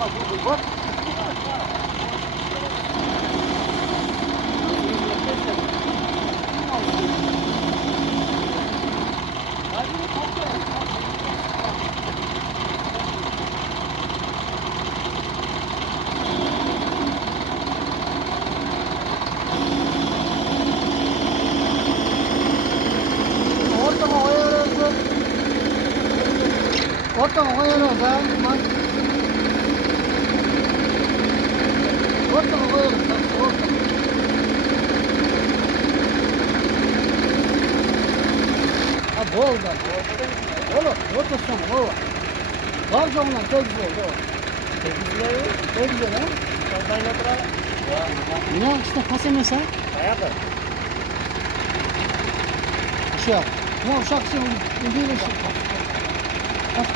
Bak. Ortama koyuyoruz ha. Ortama koyuyoruz. Ortama. Ha bol da. Oğlum ortasına bol. Varca ondan tez bol. Tez bol ha. Ne işte kasemesa? Hayatım. Uşak. Ne uşak şimdi? Ödüyor işte. Kaç